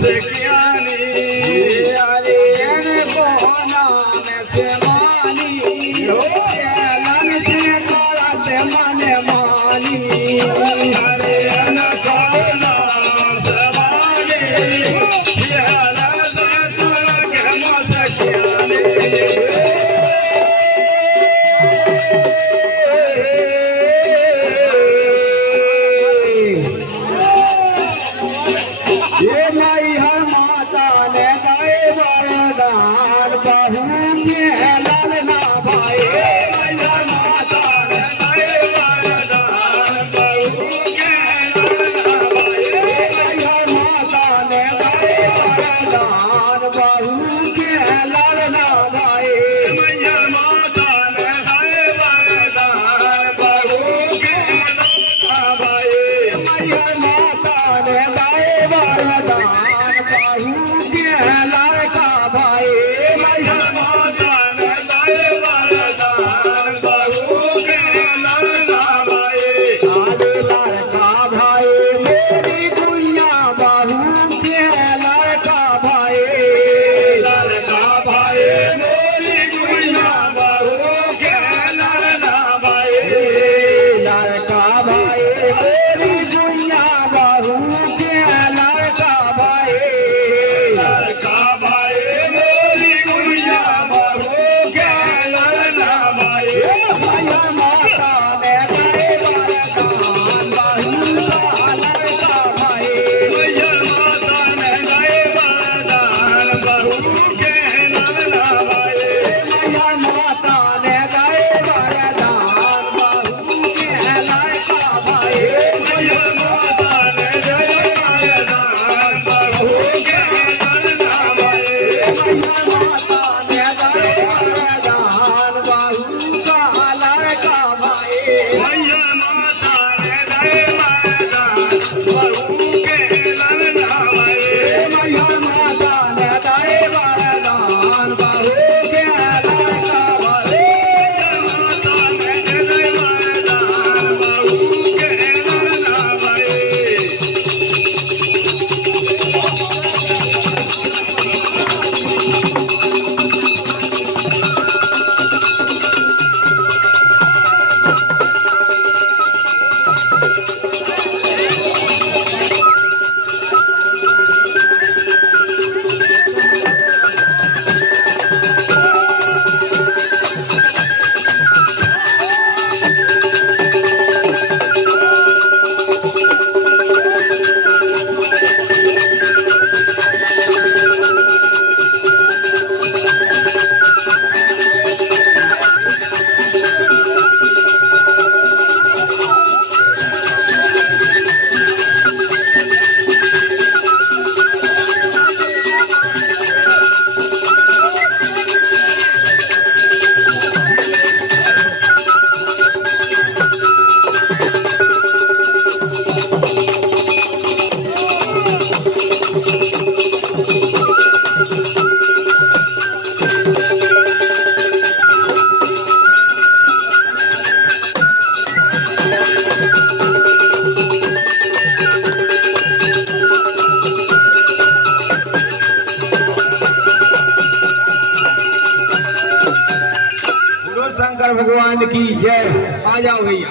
से कियानी अरे कोना में से मानी लाल से काला से मन मानी अरे न कोना सवानी याला से तोर के मत कियानी ये माई हर माता ने गाए वरदान बहू के लाल ना भाई मैया माता ने गाए वरदान बहू के लाल भाई मैया माता ने गाए वरदान बहू के लाल ना भाई मैया माता ने गाए वरदान बहू के लाल भाई मैया माता ने गाए वरदान बहू के लाल का भाई मैया माता ने गाए वरदान बहू के लाल भाई आगे लड़का भाई मेरी गुड़िया बहू के लड़का भाई लड़का भाई मेरी गुड़िया बहू के लाल भाई लड़का भाई मेरी गुड़िया बहू के लड़का भाई लड़का भाई मेरी गुड़िया बहू के लाल भाई मैया माता ने गाए वरदान बहू का लड़का भाई मैया माता ने गाए वरदान बहू के लाल भाई मैया माता ने गाए वरदान बहू के लड़का भाई मैया माता ने गाए वरदान बहू के लाल भाई मैया माता ने गाए वरदान बहू का लड़का भाई मैया माता ने गाए वरदान बहू के लाल भाई मैया माता ने गाए वरदान बहू के लड़का भाई माता ने गाए वरदान बहू के लाल भाई बोलो शंकर भगवान की जय। आ जाओ भैया।